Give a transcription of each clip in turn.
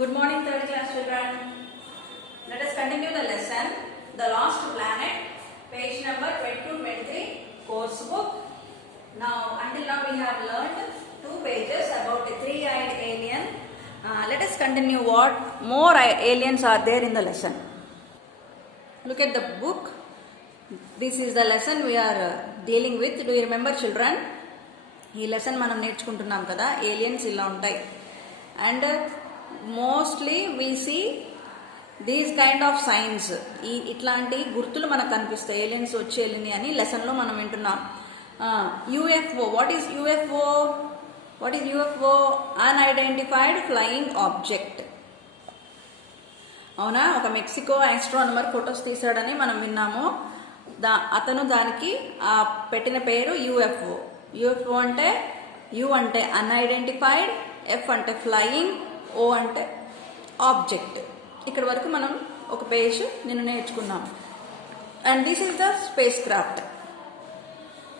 Good morning, third class children. Let us continue the lesson, The Lost Planet, page number 22-23, course book. Until now we have learned 2 pages about a 3-eyed alien. Let us continue what more aliens are there in the lesson. Look at the book. This is the lesson we are dealing with. Do you remember, children? ఈ lesson మనం నేర్చుకుంటున్నాం కదా, aliens ఇలా ఉంటాయి. And mostly we see these kind of signs, ఇట్లాంటి గుర్తులు మనకు కనిపిస్తాయి, ఏలియన్స్ వచ్చేయాలని అని లెసన్లో మనం వింటున్నాం. UFO, what is UFO? What is UFO? Unidentified flying object. అవునా? ఒక మెక్సికో ఆస్ట్రానమర్ ఫొటోస్ తీసాడని మనం విన్నాము. అతను దానికి పెట్టిన పేరు యూఎఫ్ఓ. యూఎఫ్ఓ అంటే యు అంటే అన్ఐడెంటిఫైడ్, ఎఫ్ అంటే ఫ్లయింగ్, ఓ అంటే ఆబ్జెక్ట్. ఇక్కడ వరకు మనం ఒక పేజ్ నిన్న నేర్చుకున్నాం. And this is the spacecraft.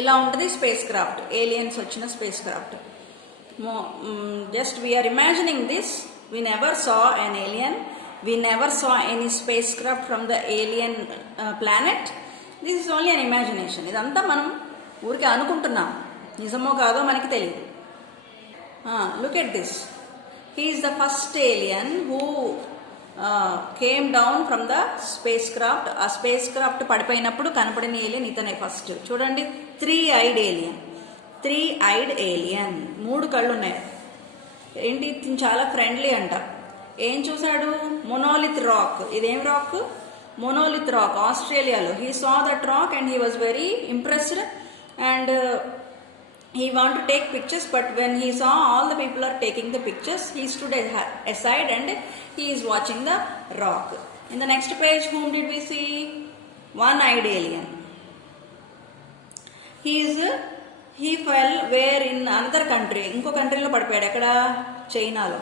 ఇలా ఉంటుంది స్పేస్ క్రాఫ్ట్, ఏలియన్స్ వచ్చిన spacecraft. Just we are imagining this. We never saw an alien, we never saw any spacecraft from the alien planet. This is only an imagination. ఇదంతా మనం ఊరికే అనుకుంటున్నాం, నిజమో కాదో మనకి తెలియదు. Look at this. He is the first alien who came down from the space craft. ఆ space craft పడిపోయినప్పుడు కనపడిన ఏలియన్ ఇతనే ఫస్ట్. చూడండి, 3-eyed ఏలియన్. 3-eyed ఏలియన్, 3 కళ్ళు ఉన్నాయి. ఏంటి, ఇతను చాలా ఫ్రెండ్లీ అంట. ఏం చూశాడు? మొనోలిత్ రాక్. ఇదేం రాక్? మొనోలిత్ రాక్, ఆస్ట్రేలియాలో. He saw that rock and he was very impressed and he wanted to take pictures, but when he saw all the people are taking the pictures, he stood aside and he is watching the rock. In the next page, whom did we see? One-eyed alien. He fell where? In another country. ఇంకో కంట్రీలో పడిపోయాడు. ఎక్కడ? చైనాలో.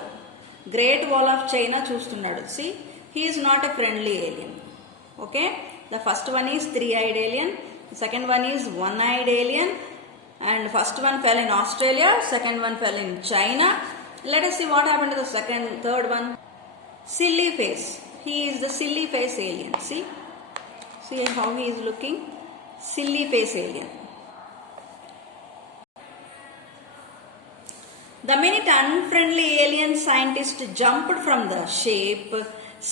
Great wall of China చూస్తున్నాడు. See, he is not a friendly alien. Okay, the first one is 3-eyed alien, the second one is one-eyed alien, and first one fell in Australia, second one fell in China. Let us see what happened to the third one. Silly face. He is the silly face alien. See how he is looking. Silly face alien. The minute unfriendly alien scientist jumped from the ship,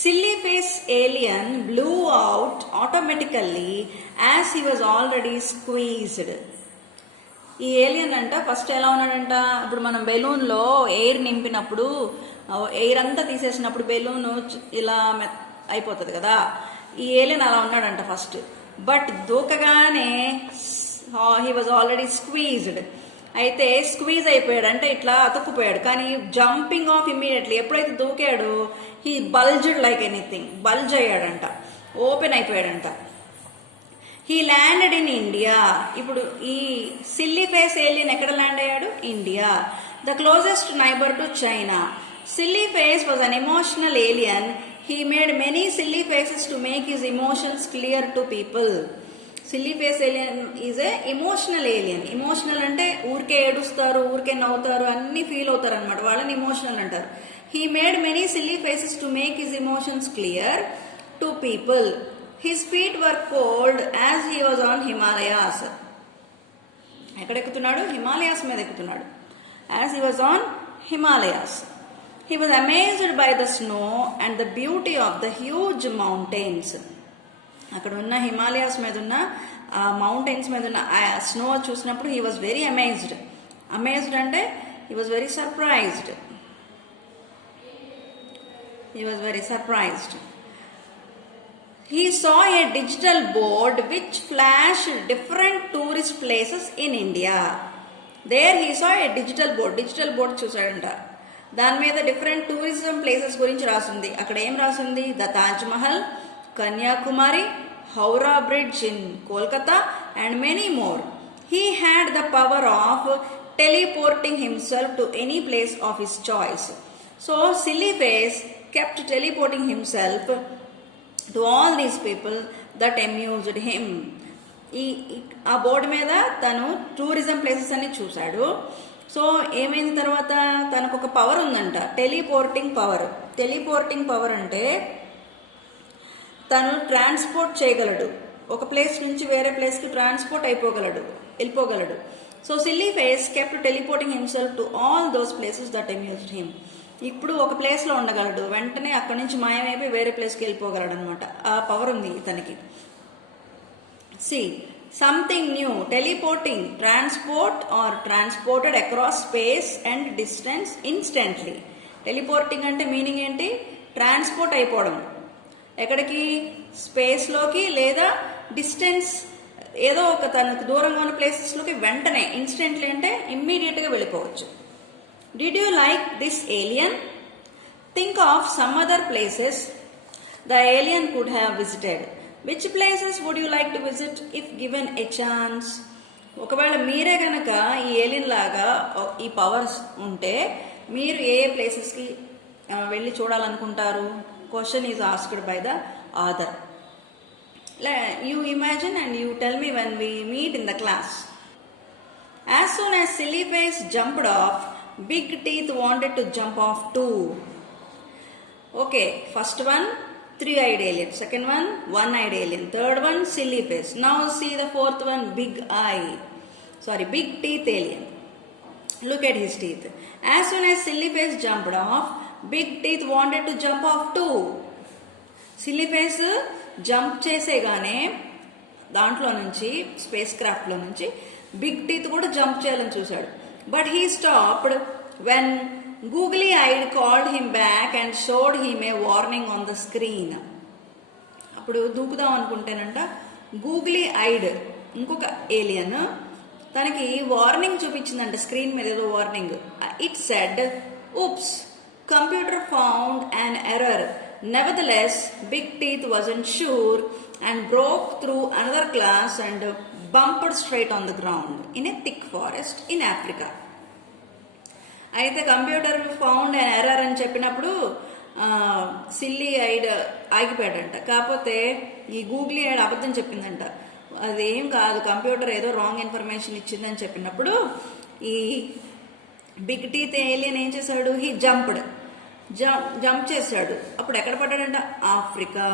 silly face alien blew out automatically as he was already squeezed. ఈ ఏలియన్ అంట ఫస్ట్ ఎలా ఉన్నాడంట? ఇప్పుడు మనం బెలూన్లో ఎయిర్ నింపినప్పుడు, ఎయిర్ అంతా తీసేసినప్పుడు బెలూన్ ఇలా అయిపోతుంది కదా. ఈ ఏలియన్ అలా ఉన్నాడంట ఫస్ట్. బట్ దూకగానే హీ వాజ్ ఆల్రెడీ స్క్వీజ్డ్. అయితే స్క్వీజ్ అయిపోయాడు, అంటే ఇట్లా అతుక్కుపోయాడు. కానీ జంపింగ్ ఆఫ్ ఇమ్మీడియట్లీ, ఎప్పుడైతే దూకాడు, he bulged like anything. Bulge అయ్యాడంట, ఓపెన్ అయిపోయాడంట. He landed in India. ఇప్పుడు ఈ సిల్లీ ఫేస్ ఏలియన్ ఎక్కడ ల్యాండ్ అయ్యాడు? India, the closest neighbour to China. Silly face was an emotional alien. He made many silly faces to make his emotions clear to people. Silly face alien is a emotional alien. Emotional అంటే ఊరికే ఏడుస్తారు, ఊరికే నవ్వుతారు, అన్ని ఫీల్ అవుతారు అనమాట, వాళ్ళని emotional అంటారు. He made many silly faces to make his emotions clear to people. His feet were cold as he was on Himalayas. ఎక్కడ ఎక్కుతున్నాడు? హిమాలయాస్ మీద ఎక్కుతున్నాడు. As he was on Himalayas. He was amazed by the snow and the beauty of the huge mountains. అక్కడ ఉన్న హిమాలయాస్ మీద ఉన్న మౌంటైన్స్ మీద ఉన్న స్నో చూసినప్పుడు he was very amazed. Amazed అంటే he was very surprised. He was very surprised. He saw a digital board which flashed different tourist places in India. There he saw a digital board. Digital board చూసాడంట. దాని మీద different tourism places గురించి రాసింది. అక్కడ ఏం రాసింది? ద తాజ్ మహల్, కన్యాకుమారి, Howrah bridge in Kolkata and many more. He had the power of teleporting himself to any place of his choice. So silly face kept teleporting himself to all these people that amused him. ఆ బోర్డు మీద తను tourism places అన్ని చూశాడు. సో ఏమైంది తర్వాత తనకు ఒక పవర్ ఉందంట, టెలిపోర్టింగ్ పవర్ అంటే తను ట్రాన్స్పోర్ట్ చేయగలడు, ఒక ప్లేస్ నుంచి వేరే ప్లేస్కి ట్రాన్స్పోర్ట్ వెళ్ళిపోగలడు. So silly face kept teleporting himself to all those places that amused him. ఇప్పుడు ఒక ప్లేస్లో ఉండగలడు, వెంటనే అక్కడి నుంచి మాయమైపోయి వేరే ప్లేస్కి వెళ్ళిపోగలడు అనమాట. ఆ పవర్ ఉంది ఇతనికి. See something new, teleporting, transport or transported across space and distance instantly. Teleporting అంటే మీనింగ్ ఏంటి? ట్రాన్స్పోర్ట్ అయిపోవడం, ఎక్కడికి? స్పేస్లోకి లేదా డిస్టెన్స్, ఏదో ఒక తనకు దూరంగా ఉన్న ప్లేసెస్లోకి వెంటనే, ఇన్స్టెంట్లీ అంటే ఇమ్మీడియట్గా వెళ్ళిపోవచ్చు. Did you like this alien? Think of some other places the alien could have visited. Which places would you like to visit if given a chance? ఒకవేళ మీరే కనుక ఈ ఏలియన్ లాగా ఈ పవర్స్ ఉంటే మీరు ఏ ప్లేసెస్కి వెళ్ళి చూడాలనుకుంటారు? Question is asked by the author. You imagine and you tell me when we meet in the class. As soon as Silly Face jumped off, Big Teeth wanted to jump off too. Okay, first one, 3-eyed alien. Second one, 1-eyed alien. Third one, Silly Face. Now see the fourth one, Big Teeth alien. Look at his teeth. As soon as Silly Face jumped off, Big Teeth wanted to jump off too. Silly Face jump చేసేగానే దాంట్లో నుంచి, స్పేస్ క్రాఫ్ట్లో నుంచి big teeth కూడా జంప్ చేయాలని చూశాడు. But he stopped when googly I'd called him back and showed him a warning on the screen. అప్పుడు దూకుదాం అనుకుంటేనంట గూగ్లీ ఐడ్ ఇంకొక ఏలియన్ తనకి వార్నింగ్ చూపించిందంట, స్క్రీన్ మీద ఏదో warning. It said, "Oops, computer found an error." Nevertheless, Big Teeth wasn't sure and broke through another glass and bumped straight on the ground in a thick forest in Africa. అయితే computer found and error అని చెప్పినప్పుడు silly I'd ఆగిపోయాడంట. కాకపోతే ఈ googly I'd అబద్ధం చెప్పిందంట, అదేం కాదు, కంప్యూటర్ ఏదో రాంగ్ ఇన్ఫర్మేషన్ ఇచ్చిందని చెప్పినప్పుడు ఈ బిగ్ టీత్ ఏలియన్ ఏం చేశాడు? హీ జంప్ చేశాడు. అప్పుడు ఎక్కడ పడ్డాడంట? Africa.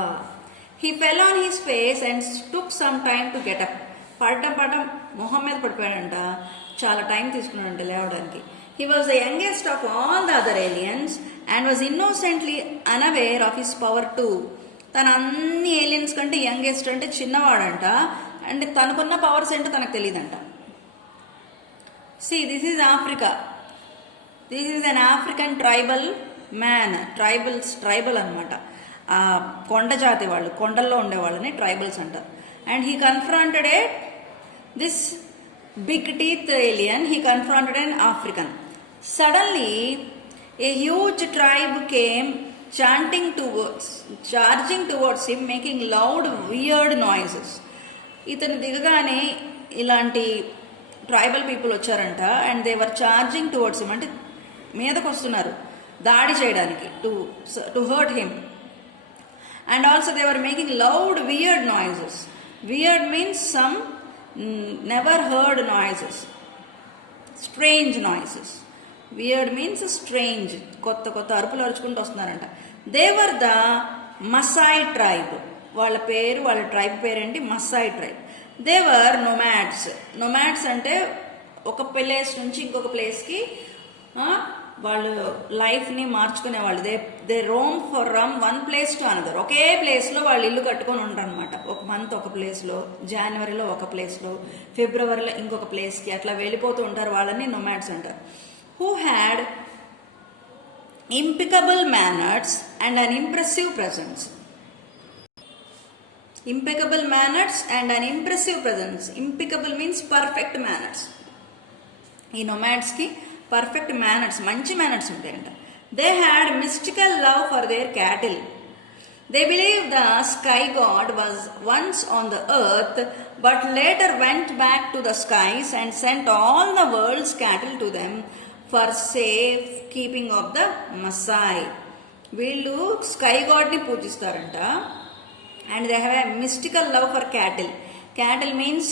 He fell on his face and took some time to get up. పడడం మొహం మీద పడిపోయాడంట, చాలా టైం తీసుకున్నాడంట లేవడానికి. He was the youngest of all the other aliens and was innocently unaware of his power too. తన అన్ని ఏలియన్స్ కంటే యంగెస్ట్ అంటే చిన్నవాడంట, అండ్ తనకున్న పవర్స్ ఏంటో తనకు తెలియదంట. See this is Africa. This is an African tribal man. Tribal అనమాట. కొండ జాతి వాళ్ళు, కొండల్లో ఉండేవాళ్ళని ట్రైబల్స్ అంటారు. And he confronted this big teeth alien, he confronted an African. Suddenly a huge tribe came charging towards him, making loud weird noises. ఇతను దిగగానే ఇలాంటి ట్రైబల్ పీపుల్ వచ్చారంట. And they were charging towards him, అంటే మీదకు వస్తున్నారు దాడి చేయడానికి, to hurt him. And also they were making loud weird noises. Weird means some never heard noises, strange noises. Weird means strange, కొత్త కొత్త అరుపులు అరుచుకుంటూ వస్తున్నారంట. They were the Maasai tribe. వాళ్ళ ట్రైబ్ పేరేంటి? Maasai tribe. They were nomads అంటే ఒక ప్లేస్ నుంచి ఇంకొక ప్లేస్కి వాళ్ళు లైఫ్ని మార్చుకునే వాళ్ళు. They roam from one place to another. ఒకే ప్లేస్లో వాళ్ళు ఇల్లు కట్టుకొని ఉంటారు అనమాట. ఒక మంత్ ఒక ప్లేస్లో, జనవరిలో ఒక ప్లేస్లో, ఫిబ్రవరిలో ఇంకొక ప్లేస్కి అట్లా వెళ్ళిపోతూ ఉంటారు. వాళ్ళని నొమాడ్స్ అంటారు. Who had impeccable manners and an impressive presence. Impeccable manners and an impressive presence. Impeccable means perfect manners. ఈ నొమాడ్స్కి పర్ఫెక్ట్ మేనర్స్, మంచి మేనర్స్ ఉంటాయంట. They had mystical love for their cattle. They believe the sky god was once on the earth but later went back to the skies and sent all the world's cattle to them for safe keeping of the Maasai. వీళ్ళు sky గాడ్ని పూజిస్తారంట. And they have a mystical love for cattle. Cattle means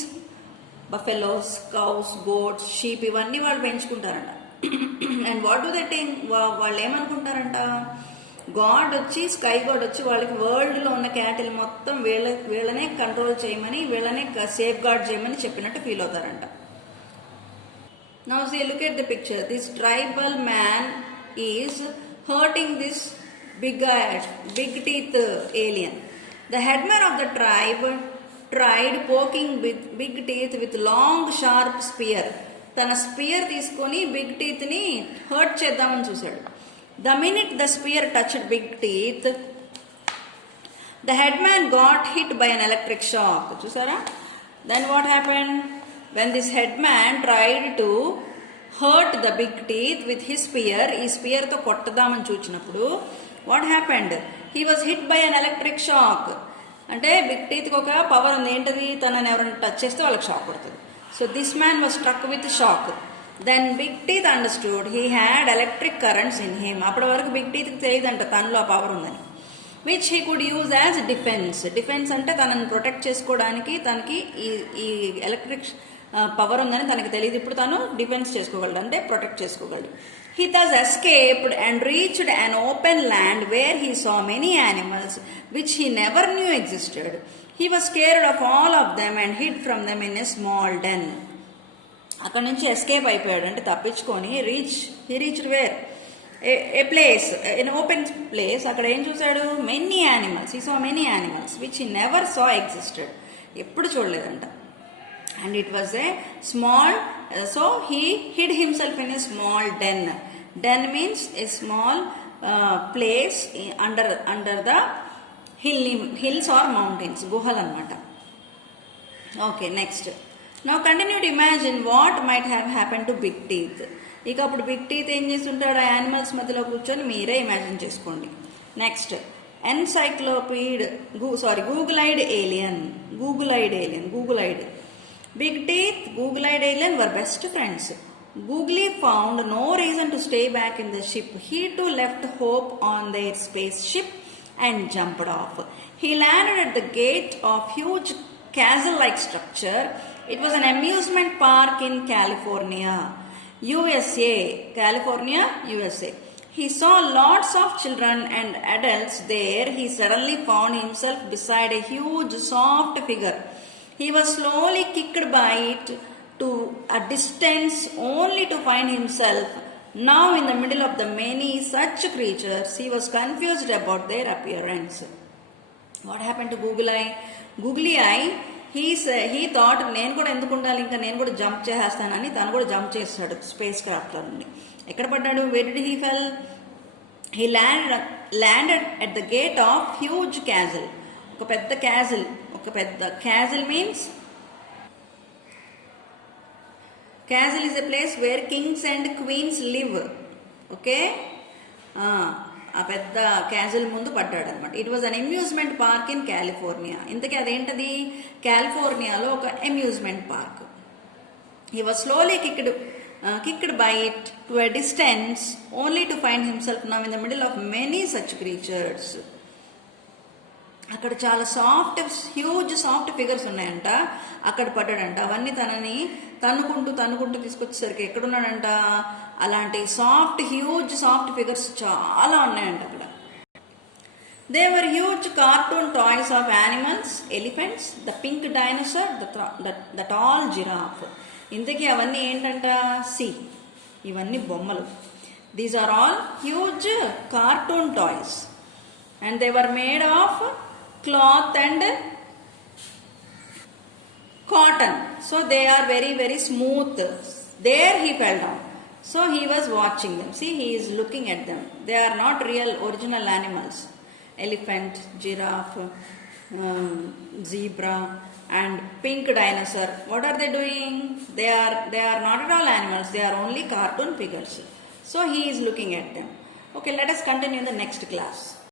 buffaloes, cows, goats, sheep ఇవన్నీ వాళ్ళు పెంచుకుంటారంట. And what do they think, వాళ్ళు ఏమనుకుంటారంట, god వచ్చి, sky god వచ్చి వాళ్ళకి వరల్డ్లో ఉన్న క్యాటిల్ మొత్తం వీళ్ళనే కంట్రోల్ చేయమని, వీళ్ళనే సేఫ్ గార్డ్ చేయమని చెప్పినట్టు ఫీల్ అవుతారంట. Now see, look at the picture. This tribal man is hurting this big teeth alien. The headman of the tribe tried poking with big teeth with long sharp spear. తన స్పియర్ తీసుకొని big teeth ని హర్ట్ చేద్దామని చూశాడు. The minute the spear touched big teeth, the headman got hit by an electric shock. చూసారా? Then what happened? When this headman tried to hurt the big teeth with his spear, ఈ స్పియర్ తో కొట్టదామని చూచినప్పుడు what happened? He was hit by an electric shock. అంటే big teeth కి ఒక పవర్ ఉంది, ఏంటది, తనని ఎవరైనా టచ్ చేస్తే వాళ్ళకి షాక్ కొడుతుంది. So this man was struck with shock. Then big teeth understood he had electric currents in him. అప్పటి వరకు బిగ్ టీత్ కి తెలియదంట తనలో ఆ పవర్ ఉందని. Which he could use as defense. Defence అంటే తనని ప్రొటెక్ట్ చేసుకోవడానికి తనకి ఈ ఎలక్ట్రిక్ పవర్ ఉందని తనకి తెలియదు. ఇప్పుడు తను డిఫెన్స్ చేసుకోగలడు, అంటే ప్రొటెక్ట్ చేసుకోగలడు. He thus escaped and reached an open land where he saw many animals which he never knew existed. He was scared of all of them and hid from them in a small den. అక్కడ నుంచి ఎస్కేప్ అయిపోయాడు, అంటే తప్పించుకొని he reached where? A place, an open place. అక్కడ ఏం చూశాడు? Many animals. He saw many animals which he never saw existed. ఎప్పుడు చూడలేదంట. And it was a small, so he hid himself in a small den. Den means a small place under the hills or mountains. గుహలు అన్నమాట. Okay, next. Now continue to imagine what might have happened to big teeth. ఇక అప్పుడు big teeth ఏం చేస్తుంటాడు? ఆ యానిమల్స్ మధ్యలో కూర్చొని మీరే ఇమాజిన్ చేసుకోండి. Next, goggle eyed alien. Big teeth, Google-eyed alien were best friends. Googly found no reason to stay back in the ship. He too left hope on their spaceship and jumped off. He landed at the gate of huge castle-like structure. It was an amusement park in California, USA. He saw lots of children and adults there. He suddenly found himself beside a huge soft figure. He was slowly kicked by it to a distance, only to find himself now in the middle of the many such creatures. He was confused about their appearance. What happened to Googly Eye? He thought, నేను కూడా ఎందుకు ఉండాలి, ఇంకా నేను కూడా జంప్ చేసేస్తానని తను కూడా జంప్ చేస్తాడు స్పేస్ క్రాఫ్ట్ లో నుండి. ఎక్కడ పడ్డాడు? Where did he fell? He landed at the gate of huge castle. ఒక పెద్ద castle means castle is a place where kings and queens live. Okay, ఆ పెద్ద క్యాజిల్ ముందు పడ్డాడు అనమాట. It was an amusement park in California. ఇంతకీ అదేంటది? కాలిఫోర్నియాలో ఒక amusement park. He was slowly kicked by it to a distance, only to find himself now in the middle of many such creatures. అక్కడ చాలా హ్యూజ్ సాఫ్ట్ ఫిగర్స్ ఉన్నాయంట, అక్కడ పడ్డాడంట. అవన్నీ తనని తన్నుకుంటూ తీసుకొచ్చేసరికి ఎక్కడున్నాడంట? అలాంటి హ్యూజ్ సాఫ్ట్ ఫిగర్స్ చాలా ఉన్నాయంట అక్కడ. They were huge cartoon toys of animals, elephants, the pink dinosaur, the tall giraffe. ఇంతకీ అవన్నీ ఏంటంట? ఇవన్నీ బొమ్మలు. These are all huge cartoon toys and they were made of cloth and cotton, so they are very, very smooth. There he fell down, so he was watching them. See, he is looking at them. They are not real original animals. Elephant, giraffe, zebra and pink dinosaur. What are they doing? They are not at all animals. They are only cartoon figures. So he is looking at them. Okay, let us continue in the next class.